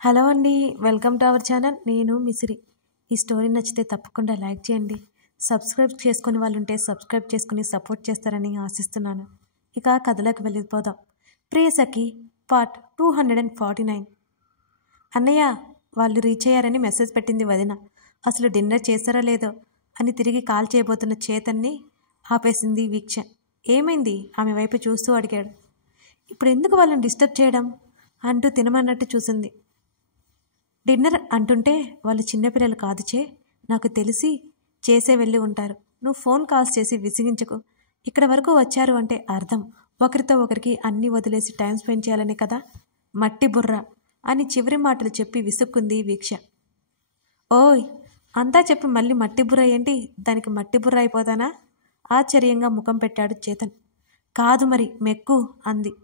Hello అండి, welcome to our channel. నేను మిసిరి. ఈ స్టోరీ నచ్చితే తప్పకుండా లైక్ చేయండి. సబ్స్క్రైబ్ చేసుకుని వాళ్ళు ఉంటే సబ్స్క్రైబ్ చేసుకుని సపోర్ట్ చేస్తారని ఆశిస్తున్నాను. ఇక కథలోకి వెళ్ళిపోదాం. ప్రియసఖి పార్ట్ 249. అన్నయ్య, వాళ్ళు రీచ్ అయ్యారని మెసేజ్ పెట్టింది వదిన. అసలు డిన్నర్ చేశారో లేదో అని తిరిగి కాల్ చేయబోతున్న చేతన్ని ఆపేసింది వీక్ష. ఏమైంది? ఆమె వైపు చూస్తూ అడిగాడు. ఇప్పుడు ఎందుకు వాళ్ళని డిస్టర్బ్ చేయడం అంటూ తినమన్నట్టు చూసింది. డిన్నర్ అంటుంటే వాళ్ళు చిన్నపిల్లలు కాదుచే, నాకు తెలిసి చేసే వెళ్ళి ఉంటారు. నువ్వు ఫోన్ కాల్స్ చేసి విసిగించకు. ఇక్కడ వరకు వచ్చారు అంటే అర్థం ఒకరితో ఒకరికి అన్నీ వదిలేసి టైం స్పెండ్ చేయాలనే కదా. మట్టి బుర్ర అని చివరి మాటలు చెప్పి విసుక్కుంది వీక్ష. ఓయ్, అంతా చెప్పి మళ్ళీ మట్టి బుర్ర ఏంటి? దానికి మట్టి బుర్ర అయిపోతానా? ఆశ్చర్యంగా ముఖం పెట్టాడు చేతన్. కాదు మరి మెక్కు అంది.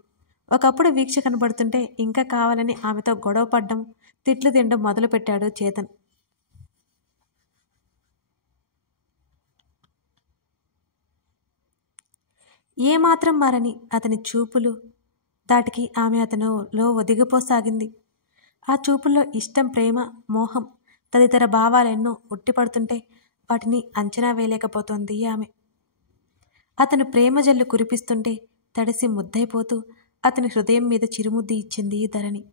ఒకప్పుడు వీక్ష కనబడుతుంటే ఇంకా కావాలని ఆమెతో గొడవ పడ్డం, తిట్లు తినడం మొదలుపెట్టాడు చేతన్. ఏమాత్రం మారని అతని చూపులు దాటికి ఆమె అతనిలో ఒదిగిపోసాగింది. ఆ చూపుల్లో ఇష్టం, ప్రేమ, మోహం తదితర భావాలెన్నో ఉట్టిపడుతుంటే వాటిని అంచనా వేయలేకపోతోంది ఆమె. అతను ప్రేమ జల్లు కురిపిస్తుంటే తడిసి ముద్దైపోతూ అతని హృదయం మీద చిరుముద్ది ఇచ్చింది ధరణి.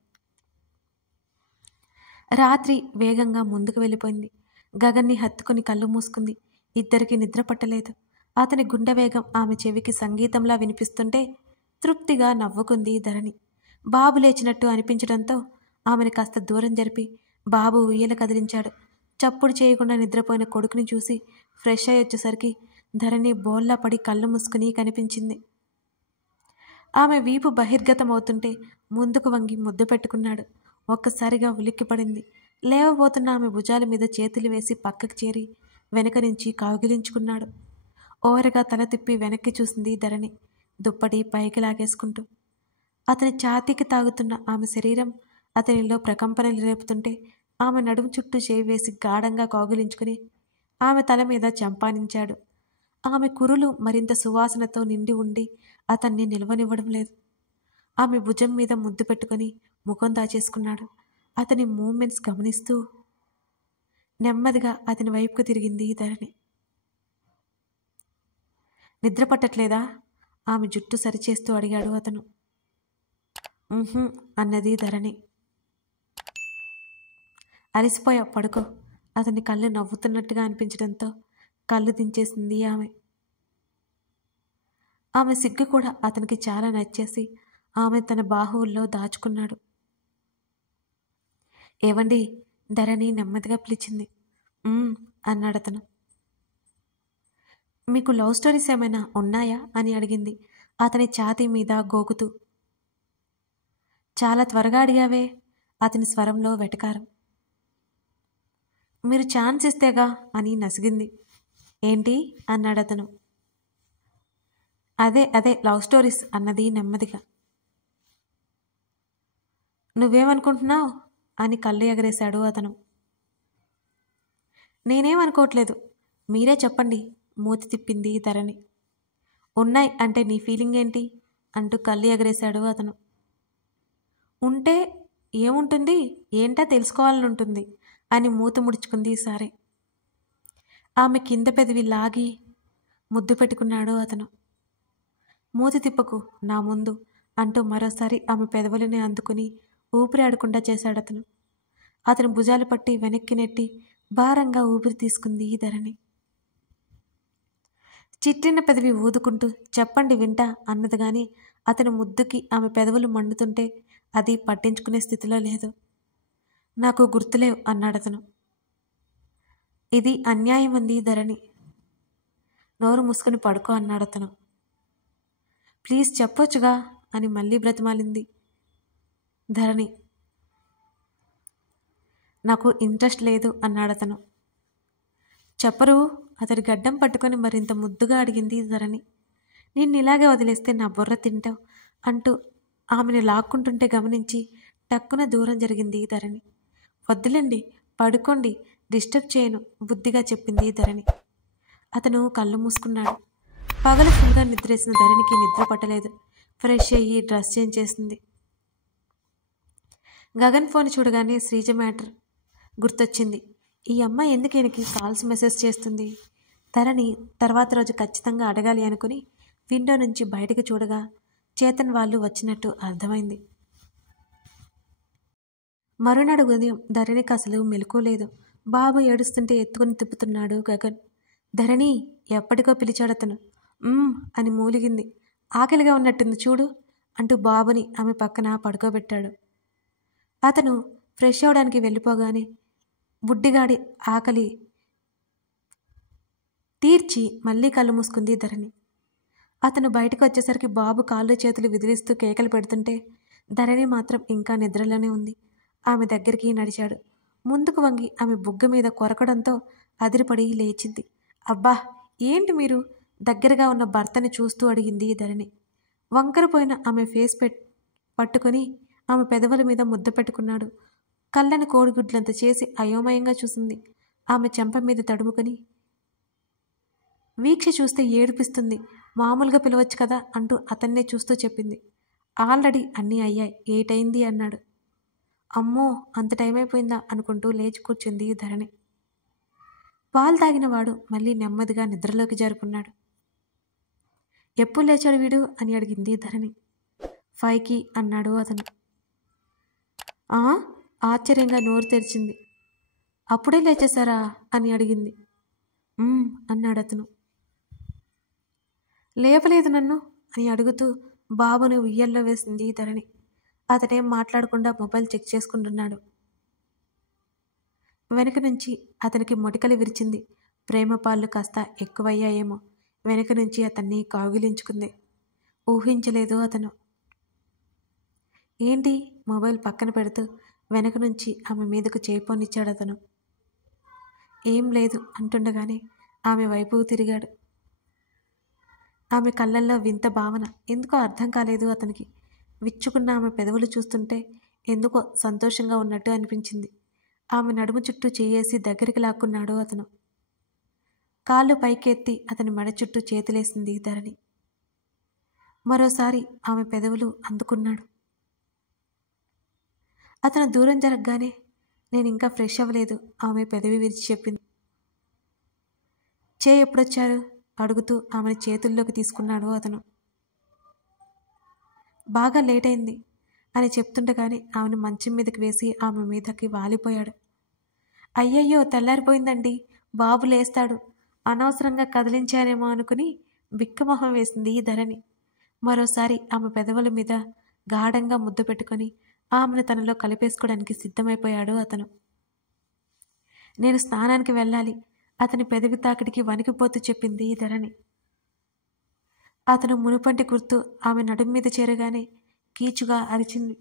రాత్రి వేగంగా ముందుకు వెళ్ళిపోయింది. గగన్ని హత్తుకుని కళ్ళు మూసుకుంది. ఇద్దరికి నిద్ర పట్టలేదు. అతని గుండె వేగం ఆమె చెవికి సంగీతంలా వినిపిస్తుంటే తృప్తిగా నవ్వుకుంది ధరణి. బాబు లేచినట్టు అనిపించడంతో ఆమెను కాస్త దూరం జరిపి బాబు ఉయ్యల కదిలించాడు. చప్పుడు చేయకుండా నిద్రపోయిన కొడుకుని చూసి ఫ్రెష్ అయ్యి వచ్చేసరికి ధరణి బోల్లా పడి కళ్ళు మూసుకుని కనిపించింది. ఆమె వీపు బహిర్గతమవుతుంటే ముందుకు వంగి ముద్దు పెట్టుకున్నాడు. ఒక్కసారిగా ఉలిక్కిపడింది. లేవబోతున్న ఆమె భుజాల మీద చేతులు వేసి పక్కకు చేరి వెనక నుంచి కౌగిలించుకున్నాడు. ఓరగా తల తిప్పి వెనక్కి చూసింది ధరణి, దుప్పటి పైకి లాగేసుకుంటూ. అతని ఛాతీకి తాగుతున్న ఆమె శరీరం అతనిలో ప్రకంపనలు రేపుతుంటే ఆమె నడుము చుట్టూ చేయి వేసి గాఢంగా కౌగిలించుకుని ఆమె తల మీద చంపానించాడు. ఆమె కురులు మరింత సువాసనతో నిండి ఉండి అతన్ని నిలవనివ్వడం లేదు. ఆమె భుజం మీద ముద్దు పెట్టుకుని ముఖం దాచేసుకున్నాడు. అతని మూమెంట్స్ గమనిస్తూ నెమ్మదిగా అతని వైపుకు తిరిగింది ధరణి. నిద్ర పట్టట్లేదా? ఆమె జుట్టు సరిచేస్తూ అడిగాడు అతను. అన్నది ధరణి. అలిసిపోయా, పడుకో. అతని కళ్ళు నవ్వుతున్నట్టుగా అనిపించడంతో కళ్ళు దించేసింది ఆమె. ఆమె సిగ్గు కూడా అతనికి చాలా నచ్చేసి ఆమె తన బాహువుల్లో దాచుకున్నాడు. ఏవండి? ధరణి నెమ్మదిగా పిలిచింది. అన్నాడు అతను. మీకు లవ్ స్టోరీస్ ఏమైనా ఉన్నాయా అని అడిగింది అతని ఛాతీ మీద గోకుతూ. చాలా త్వరగా అడిగావే. అతని స్వరంలో వెటకారం. మీరు ఛాన్స్ ఇస్తేగా అని నసిగింది. ఏంటి అన్నాడు అతను. అదే లవ్ స్టోరీస్ అన్నది నెమ్మదిగా. నువ్వేమనుకుంటున్నావు అని కళ్ళు ఎగరేశాడు అతను. నేనేమనుకోవట్లేదు, మీరే చెప్పండి. మూతి తిప్పింది ధరణి. ఉన్నాయి అంటే నీ ఫీలింగ్ ఏంటి అంటూ కళ్ళు ఎగరేశాడు అతను. ఉంటే ఏముంటుంది, ఏంటా తెలుసుకోవాలని ఉంటుంది అని మూత ముడుచుకుంది సరే. ఆమె కింద పెదవి లాగి ముద్దు పెట్టుకున్నాడు అతను. మూతి తిప్పకు నా ముందు అంటూ మరోసారి ఆమె పెదవులని అందుకుని ఊపిరి ఆడకుండా చేశాడు అతను. అతని భుజాలు పట్టి వెనక్కి నెట్టి భారంగా ఊపిరి తీసుకుంది ధరణి. చిట్టిన పెదవి ఊదుకుంటూ చెప్పండి వింటా అన్నది గాని అతని ముద్దుకి ఆమె పెదవులు మండుతుంటే అది పట్టించుకునే స్థితిలో లేదు. నాకు గుర్తులేవు అన్నాడతను. ఇది అన్యాయం అంది ధరణి. నోరు మూసుకుని పడుకో అన్నాడతను. ప్లీజ్ చెప్పొచ్చుగా అని మళ్ళీ బ్రతిమాలింది ధరణి. నాకు ఇంట్రెస్ట్ లేదు అన్నాడతను. చెప్పరు. అతడి గడ్డం పట్టుకొని మరింత ముద్దుగా అడిగింది ధరణి. నిన్నిలాగే వదిలేస్తే నా బుర్ర తింటావు అంటూ ఆమెను లాక్కుంటుంటే గమనించి టక్కున దూరం జరిగింది ధరణి. వద్దులేండి, పడుకోండి, డిస్టర్బ్ చేయను బుద్ధిగా చెప్పింది ధరణి. అతను కళ్ళు మూసుకున్నాడు. పగలు ఫుల్గా నిద్రేసిన ధరణికి నిద్ర పట్టలేదు. ఫ్రెష్ అయ్యి డ్రెస్ చేంజ్ చేసింది. గగన్ ఫోన్ చూడగానే శ్రీజ మ్యాటర్ గుర్తొచ్చింది. ఈ అమ్మాయి ఎందుకు ఈయనకి కాల్స్ మెసేజ్ చేస్తుంది? ధరణి తర్వాత రోజు ఖచ్చితంగా అడగాలి అనుకుని విండో నుంచి బయటకు చూడగా చేతన్ వాళ్ళు వచ్చినట్టు అర్థమైంది. మరునాడు ఉదయం ధరణికి అసలు మెలకువ లేదు. బాబు ఏడుస్తుంటే ఎత్తుకుని తిప్పుతున్నాడు గగన్. ధరణి ఎప్పటికో పిలిచాడతను. అని మూలిగింది. ఆకలిగా ఉన్నట్టుంది చూడు అంటూ బాబుని ఆమె పక్కన పడుకోబెట్టాడు. అతను ఫ్రెష్ అవడానికి వెళ్ళిపోగానే బుడ్డిగాడి ఆకలి తీర్చి మళ్ళీ కళ్ళు మూసుకుంది ధరణి. అతను బయటకు వచ్చేసరికి బాబు కాళ్ళు చేతులు విదిలిస్తూ కేకలు పెడుతుంటే ధరణి మాత్రం ఇంకా నిద్రలోనే ఉంది. ఆమె దగ్గరికి నడిచాడు. ముందుకు వంగి ఆమె బుగ్గ మీద కొరకడంతో అదిరిపడి లేచింది. అబ్బా ఏంటి మీరు? దగ్గరగా ఉన్న భర్తని చూస్తూ అడిగింది ధరణి. వంకరపోయిన ఆమె ఫేస్ పట్టుకొని ఆమె పెదవుల మీద ముద్ద పెట్టుకున్నాడు. కళ్ళని కోడిగుడ్లంత చేసి అయోమయంగా చూసింది. ఆమె చెంప మీద తడుముకొని, వీక్ష చూస్తే ఏడిపిస్తుంది, మామూలుగా పిలవచ్చు కదా అంటూ అతన్నే చూస్తూ చెప్పింది. ఆల్రెడీ అన్నీ అయ్యాయి, 8 అయింది అన్నాడు. అమ్మో అంత టైం అయిపోయిందా అనుకుంటూ లేచి కూర్చుంది ధరణి. పాలు తాగినవాడు మళ్ళీ నెమ్మదిగా నిద్రలోకి జారుకున్నాడు. ఎప్పుడు లేచాడు వీడు అని అడిగింది ధరణి. 5కి అన్నాడు అతను. ఆశ్చర్యంగా నోరు తెరిచింది. అప్పుడే లేచేశారా అని అడిగింది. అన్నాడు అతను. లేపలేదు నన్ను అని అడుగుతూ బాబుని ఉయ్యల్లో వేసింది ధరణి. అతనేం మాట్లాడకుండా మొబైల్ చెక్ చేసుకుంటున్నాడు. వెనక నుంచి అతనికి మొటికలు విరిచింది. ప్రేమ పాళ్ళు కాస్త ఎక్కువయ్యాయేమో. వెనక నుంచి అతన్ని కౌగిలించుకుంది. ఊహించలేదు అతను. ఏంటి? మొబైల్ పక్కన పెడుతూ వెనక నుంచి ఆమె మీదకు చేయిపోనిచ్చాడు అతను. ఏం లేదు అంటుండగానే ఆమె వైపు తిరిగాడు. ఆమె కళ్ళల్లో వింత భావన ఎందుకో అర్థం కాలేదు అతనికి. విచ్చుకున్న ఆమె పెదవులు చూస్తుంటే ఎందుకో సంతోషంగా ఉన్నట్టు అనిపించింది. ఆమె నడుము చుట్టూ చేయేసి దగ్గరికి లాక్కున్నాడు అతను. కాళ్ళు పైకెత్తి అతని మెడ చుట్టూ చేతులేసింది ధరణి. మరోసారి ఆమె పెదవులు అందుకున్నాడు. అతను దూరం జరగగానే నేను ఇంకా ఫ్రెష్ అవ్వలేదు ఆమె పెదవి విరిచి చెప్పింది. ఎప్పుడొచ్చారు అడుగుతూ ఆమెను చేతుల్లోకి తీసుకున్నాడు అతను. బాగా లేట్ అయింది అని చెప్తుండగానే ఆమెను మంచం మీదకి వేసి ఆమె మీదకి వాలిపోయాడు. అయ్యయ్యో తెల్లారిపోయిందండి, బాబు లేస్తాడు, అనవసరంగా కదిలించానేమో అనుకుని బిక్కమొహం వేసింది ధరణి. మరోసారి ఆమె పెదవుల మీద గాఢంగా ముద్దు పెట్టుకొని ఆమెను తనలో కలిపేసుకోవడానికి సిద్ధమైపోయాడు అతను. నేను స్నానానికి వెళ్ళాలి అతని పెదవి తాకిడికి వణికిపోతూ చెప్పింది ధరణి. అతను మునుపంటి గుర్తు ఆమె నడుం మీద చేరగానే కీచుగా అరిచింది.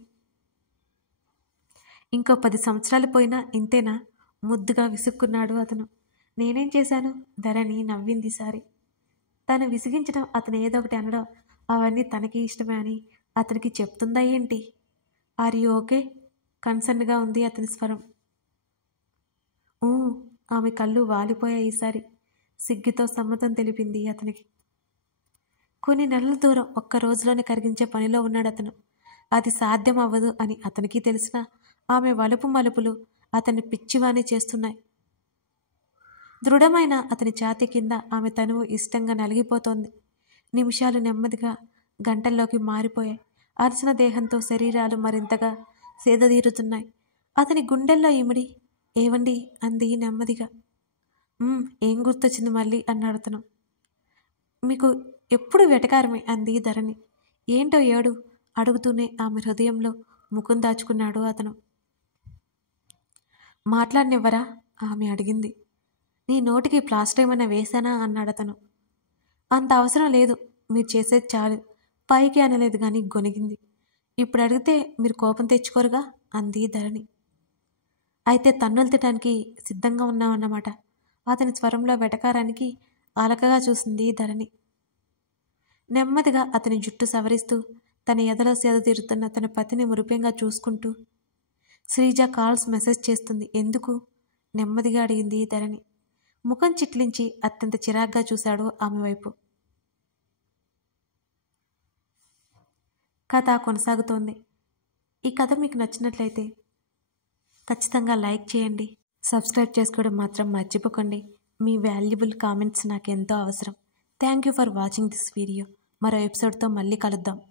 ఇంకో 10 సంవత్సరాలు పోయినా ఇంతేనా? ముద్దుగా విసుక్కున్నాడు అతను. నేనేం చేశాను? ధరణి నవ్వింది సారి. తను విసిగించడం, అతను ఏదో ఒకటి అనడం అవన్నీ తనకి ఇష్టమే అని అతనికి చెప్తుందా ఏంటి? Are you okay? కన్సర్న్గా ఉంది అతని స్వరం. ఆమె కళ్ళు వాలిపోయాయి ఈసారి. సిగ్గుతో సమ్మతం తెలిపింది అతనికి. కొన్ని నెలల దూరం ఒక్క రోజులోనే కరిగించే పనిలో ఉన్నాడు అతను. అది సాధ్యం అవ్వదు అని అతనికి తెలిసినా ఆమె వలుపు మలుపులు అతన్ని పిచ్చివాణి చేస్తున్నాయి. దృఢమైన అతని ఛాతీ కింద ఆమె తనువు ఇష్టంగా నలిగిపోతోంది. నిమిషాలు నెమ్మదిగా గంటల్లోకి మారిపోయాయి. అరిచిన దేహంతో శరీరాలు మరింతగా సేదతీరుతున్నాయి. అతని గుండెల్లో ఇమిడి ఏవండి అంది నెమ్మదిగా. ఏం గుర్తొచ్చింది మళ్ళీ అన్నాడు అతను. మీకు ఎప్పుడు వెటకారమే అంది ధరణి. ఏంటో ఏడు అడుగుతూనే ఆమె హృదయంలో ముఖం దాచుకున్నాడు అతను. మాట్లాడినివ్వరా ఆమె అడిగింది. నీ నోటికి ప్లాస్టర్ ఏమైనా వేశానా అన్నాడు అతను. అంత అవసరం లేదు, మీరు చేసేది చాలు. పైకి అనలేదు కానీ గొనిగింది. ఇప్పుడు అడిగితే మీరు కోపం తెచ్చుకోరుగా అంది ధరణి. అయితే తన్నులు తినడానికి సిద్ధంగా ఉన్నామన్నమాట. అతని స్వరంలో వెటకారానికి అలకగా చూసింది ధరణి. నెమ్మదిగా అతని జుట్టు సవరిస్తూ తన ఎదలో సేద తీరుతున్న తన పతిని మురిపెంగా చూసుకుంటూ, శ్రీజ కాల్స్ మెసేజ్ చేస్తుంది ఎందుకు? నెమ్మదిగా అడిగింది ధరణి. ముఖం చిట్లించి అత్యంత చిరాగ్గా చూశాడు ఆమె వైపు. కథ కొనసాగుతోంది. ఈ కథ మీకు నచ్చినట్లయితే ఖచ్చితంగా లైక్ చేయండి. సబ్స్క్రైబ్ చేసుకోవడం మాత్రం మర్చిపోకండి. మీ వాల్యుబుల్ కామెంట్స్ నాకు ఎంతో అవసరం. Thank you for watching this video. మరో ఎపిసోడ్తో మళ్ళీ కలుద్దాం.